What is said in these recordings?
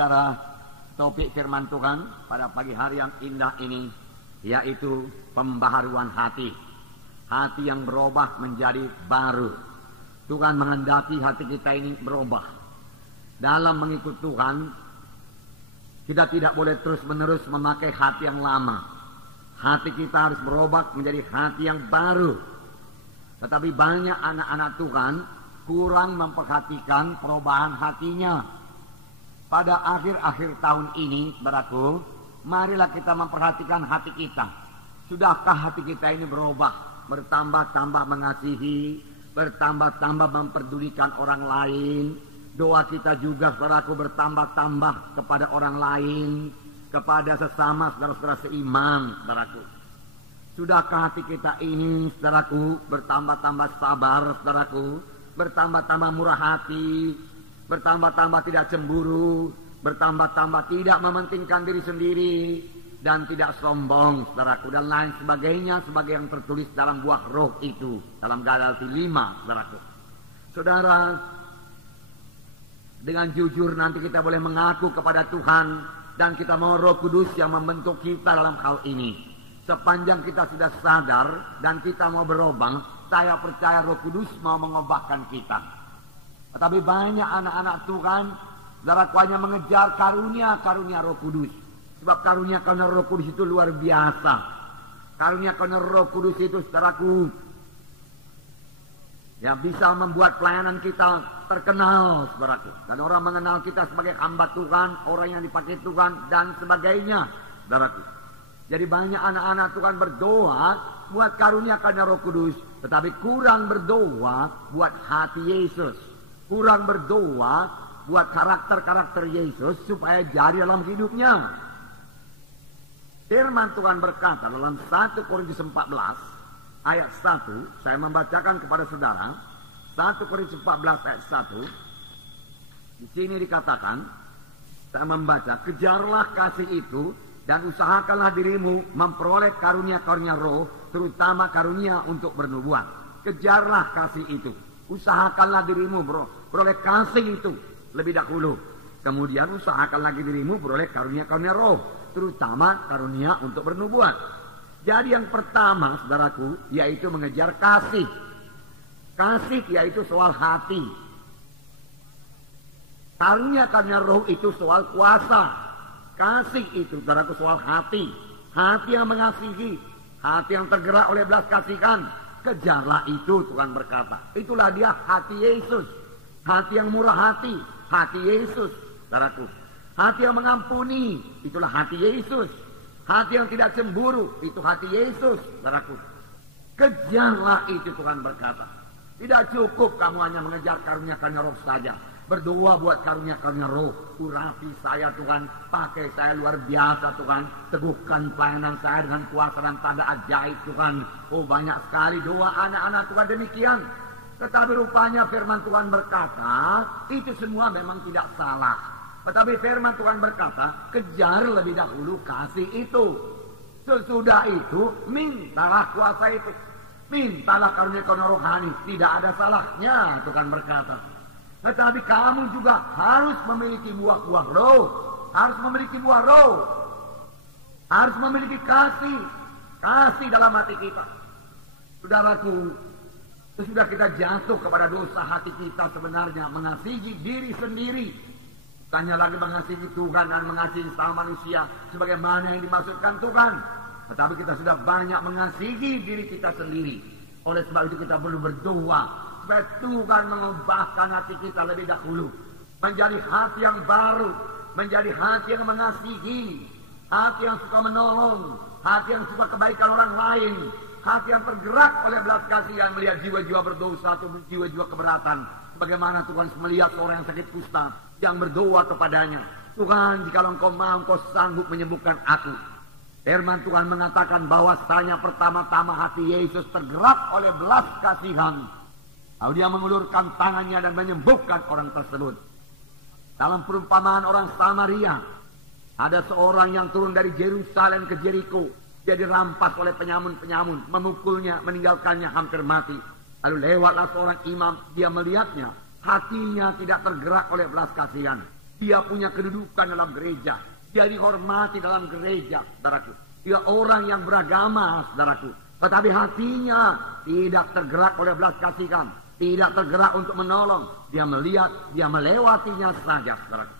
Saudara, topik firman Tuhan pada pagi hari yang indah ini yaitu pembaharuan hati. Hati yang berubah menjadi baru. Tuhan menghendaki hati kita ini berubah. Dalam mengikut Tuhan, kita tidak boleh terus-menerus memakai hati yang lama. Hati kita harus berubah menjadi hati yang baru. Tetapi banyak anak-anak Tuhan kurang memperhatikan perubahan hatinya. Pada akhir-akhir tahun ini, saudaraku, marilah kita memperhatikan hati kita. Sudahkah hati kita ini berubah? Bertambah-tambah mengasihi, bertambah-tambah memperdulikan orang lain. Doa kita juga, saudaraku, bertambah-tambah kepada orang lain, kepada sesama saudara-saudara seiman, saudaraku. Sudahkah hati kita ini, saudaraku, bertambah-tambah sabar, saudaraku, bertambah-tambah murah hati, bertambah-tambah tidak cemburu, bertambah-tambah tidak mementingkan diri sendiri, dan tidak sombong, saudaraku, dan lain sebagainya, sebagai yang tertulis dalam buah roh itu, dalam Galatia 5, saudaraku. Saudara, dengan jujur nanti kita boleh mengaku kepada Tuhan, dan kita mau Roh Kudus yang membentuk kita dalam hal ini. Sepanjang kita sudah sadar, dan kita mau berubah, saya percaya Roh Kudus mau mengubahkan kita. Tetapi banyak anak-anak Tuhan, saudaraku, hanya mengejar karunia-karunia Roh Kudus. Sebab karunia-karunia Roh Kudus itu luar biasa. Karunia-karunia Roh Kudus itu, saudaraku, yang bisa membuat pelayanan kita terkenal, saudaraku. Dan orang mengenal kita sebagai hamba Tuhan, orang yang dipakai Tuhan, dan sebagainya, saudaraku. Jadi banyak anak-anak Tuhan berdoa buat karunia-karunia Roh Kudus, tetapi kurang berdoa buat hati Yesus. Kurang berdoa buat karakter-karakter Yesus supaya jadi dalam hidupnya. Firman Tuhan berkata dalam 1 Korintus 14 ayat 1, saya membacakan kepada saudara. 1 Korintus 14 ayat 1. Di sini dikatakan, saya membaca, kejarlah kasih itu dan usahakanlah dirimu memperoleh karunia-karunia roh, terutama karunia untuk bernubuat. Kejarlah kasih itu. Usahakanlah dirimu beroleh kasih itu lebih dahulu. Kemudian usahakan lagi dirimu beroleh karunia-karunia roh, terutama karunia untuk bernubuat. Jadi yang pertama, saudaraku, yaitu mengejar kasih. Kasih yaitu soal hati. Karunia-karunia roh itu soal kuasa. Kasih itu, saudaraku, soal hati. Hati yang mengasihi, hati yang tergerak oleh belas kasihan. Kejarlah itu, Tuhan berkata. Itulah dia hati Yesus. Hati yang murah hati Yesus, saudaraku. Hati yang mengampuni, itulah hati Yesus. Hati yang tidak cemburu, itu hati Yesus, saudaraku. Kejarlah itu, Tuhan berkata. Tidak cukup kamu hanya mengejar karunia-karunia roh saja. Berdoa buat karunia-karunia roh. Urapi saya, Tuhan. Pakai saya luar biasa, Tuhan. Teguhkan pelayanan saya dengan kuasa dan tanda ajaib, Tuhan. Oh, banyak sekali doa anak-anak Tuhan demikian. Tetapi rupanya firman Tuhan berkata, itu semua memang tidak salah. Tetapi firman Tuhan berkata, kejar lebih dahulu kasih itu. Sesudah itu, mintalah kuasa itu. Mintalah karunia-karunia rohani. Tidak ada salahnya, Tuhan berkata. Tetapi kamu juga harus memiliki buah-buah roh. Harus memiliki buah roh. Harus memiliki kasih. Kasih dalam hati kita. Saudaraku, sesudah kita jatuh kepada dosa, hati kita sebenarnya mengasihi diri sendiri. Tanya lagi mengasihi Tuhan dan mengasihi sama manusia sebagaimana yang dimaksudkan Tuhan. Tetapi kita sudah banyak mengasihi diri kita sendiri. Oleh sebab itu kita perlu berdoa supaya Tuhan mengubahkan hati kita lebih dahulu. Menjadi hati yang baru. Menjadi hati yang mengasihi. Hati yang suka menolong. Hati yang suka kebaikan orang lain. Hati yang tergerak oleh belas kasihan melihat jiwa-jiwa berdosa atau jiwa-jiwa keberatan. Bagaimana Tuhan melihat seorang yang sakit kusta, yang berdoa kepadanya, Tuhan, jikalau Engkau mau, Engkau sanggup menyembuhkan aku. Firman Tuhan mengatakan bahwasanya pertama-tama hati Yesus tergerak oleh belas kasihan. Lalu dia mengulurkan tangannya dan menyembuhkan orang tersebut. Dalam perumpamaan orang Samaria, ada seorang yang turun dari Yerusalem ke Jericho. Dia dirampas oleh penyamun-penyamun, memukulnya, meninggalkannya hampir mati. Lalu lewatlah seorang imam, dia melihatnya, hatinya tidak tergerak oleh belas kasihan. Dia punya kedudukan dalam gereja. Dia dihormati dalam gereja, saudaraku. Dia orang yang beragama, saudaraku. Tetapi hatinya tidak tergerak oleh belas kasihan. Tidak tergerak untuk menolong. Dia melihat, dia melewatinya saja, saudaraku.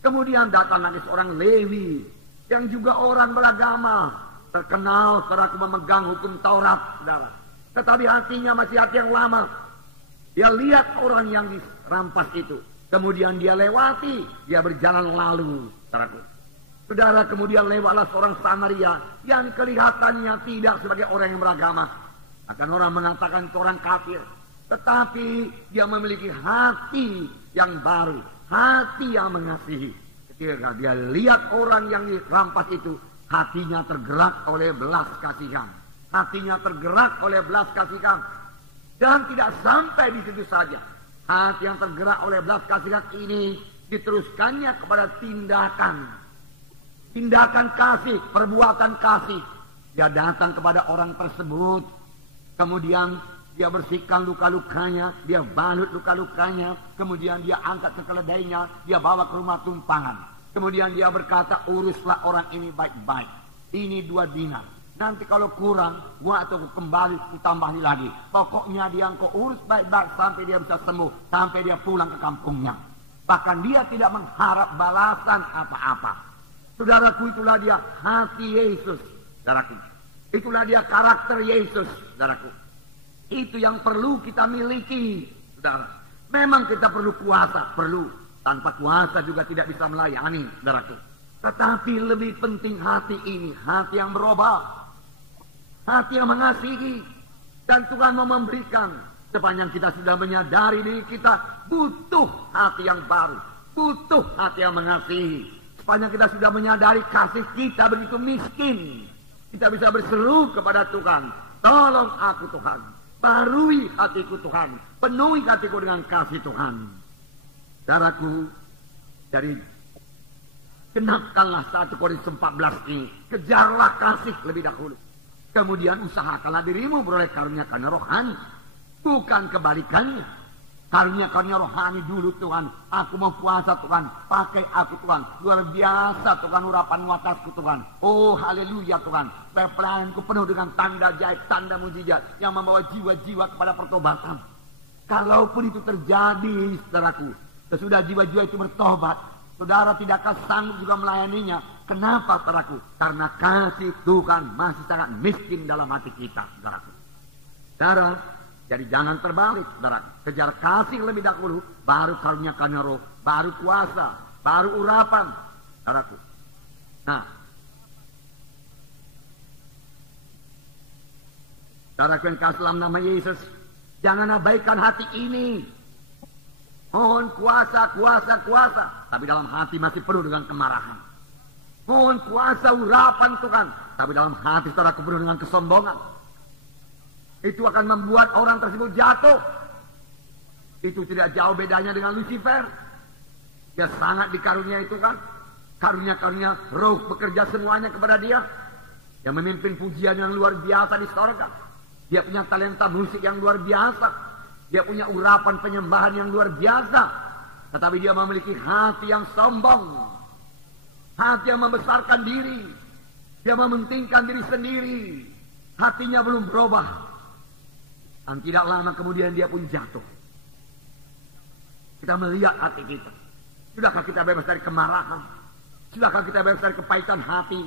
Kemudian datang lagi seorang Lewi. Yang juga orang beragama. Terkenal, saudaraku, memegang hukum Taurat, saudara. Tetapi hatinya masih hati yang lama. Dia lihat orang yang dirampas itu. Kemudian dia lewati. Dia berjalan lalu, saudaraku. Saudara, kemudian lewatlah seorang Samaria yang kelihatannya tidak sebagai orang yang beragama. Akan orang mengatakan itu orang kafir. Tetapi dia memiliki hati yang baru. Hati yang mengasihi. Ketika dia lihat orang yang dirampas itu, hatinya tergerak oleh belas kasihan. Hatinya tergerak oleh belas kasihan. Dan tidak sampai di situ saja. Hati yang tergerak oleh belas kasihan ini diteruskannya kepada tindakan. Tindakan kasih, perbuatan kasih. Dia datang kepada orang tersebut. Kemudian dia bersihkan luka-lukanya. Dia balut luka-lukanya. Kemudian dia angkat ke keledainya. Dia bawa ke rumah tumpangan. Kemudian dia berkata, uruslah orang ini baik-baik. Ini 2 dinar. Nanti kalau kurang, gua atau kembali kutambahin lagi. Pokoknya dia engkau urus baik-baik sampai dia bisa sembuh. Sampai dia pulang ke kampungnya. Bahkan dia tidak mengharap balasan apa-apa. Saudaraku, itulah dia hati Yesus, saudaraku. Itulah dia karakter Yesus, saudaraku. Itu yang perlu kita miliki, saudara. Memang kita perlu kuasa, perlu. Tanpa kuasa juga tidak bisa melayani, saudaraku. Tetapi lebih penting hati ini, hati yang berubah. Hati yang mengasihi. Dan Tuhan mau memberikan. Sepanjang kita sudah menyadari diri kita butuh hati yang baru. Butuh hati yang mengasihi. Sepanjang kita sudah menyadari kasih kita begitu miskin. Kita bisa berseru kepada Tuhan. Tolong aku Tuhan. Barui hatiku Tuhan. Penuhi hatiku dengan kasih Tuhan. Saudaraku, dari genapkanlah 1 Korintus 14 ini. Kejarlah kasih lebih dahulu. Kemudian usahakanlah dirimu beroleh karunia-karunia rohani. Bukan kebalikannya. Karunia-karunia rohani dulu Tuhan. Aku mau puasa Tuhan. Pakai aku Tuhan. Luar biasa Tuhan urapanmu atasku Tuhan. Oh haleluya Tuhan. Pelayananku penuh dengan tanda ajaib, tanda mujizat. Yang membawa jiwa-jiwa kepada pertobatan. Kalaupun itu terjadi saudaraku. Sesudah jiwa-jiwa itu bertobat. Saudara tidakkah sanggup juga melayaninya. Kenapa saudaraku? Karena kasih Tuhan masih sangat miskin dalam hati kita saudaraku. Saudara. Jadi jangan terbalik, saudara. Kejar kasih lebih dahulu, baru karunia-karunia roh, baru kuasa, baru urapan, saudaraku. Nah, saudaraku yang kasih dalam nama Yesus, jangan abaikan hati ini. Mohon kuasa, kuasa, kuasa, tapi dalam hati masih penuh dengan kemarahan. Mohon kuasa urapan Tuhan, tapi dalam hati saudaraku penuh dengan kesombongan. Itu akan membuat orang tersebut jatuh. Itu tidak jauh bedanya dengan Lucifer. Dia sangat dikarunia itu kan. Karunia-karunia roh bekerja semuanya kepada dia. Dia memimpin pujian yang luar biasa di sorga. Dia punya talenta musik yang luar biasa. Dia punya urapan penyembahan yang luar biasa. Tetapi dia memiliki hati yang sombong. Hati yang membesarkan diri. Dia mementingkan diri sendiri. Hatinya belum berubah. Dan tidak lama kemudian dia pun jatuh. Kita melihat hati kita. Sudahkah kita bebas dari kemarahan? Sudahkah kita bebas dari kepahitan hati?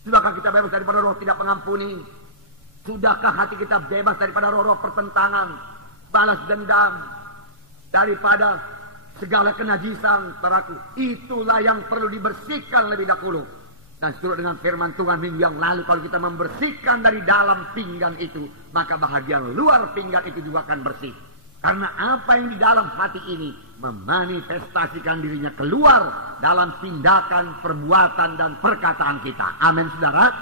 Sudahkah kita bebas daripada roh tidak mengampuni? Sudahkah hati kita bebas daripada roh-roh pertentangan, balas dendam, daripada segala kenajisan, saudaraku? Itulah yang perlu dibersihkan lebih dahulu. Dan seturut dengan firman Tuhan minggu yang lalu, kalau kita membersihkan dari dalam pinggan itu, maka bahagian luar pinggan itu juga akan bersih. Karena apa yang di dalam hati ini memanifestasikan dirinya keluar dalam tindakan, perbuatan, dan perkataan kita. Amin, saudara.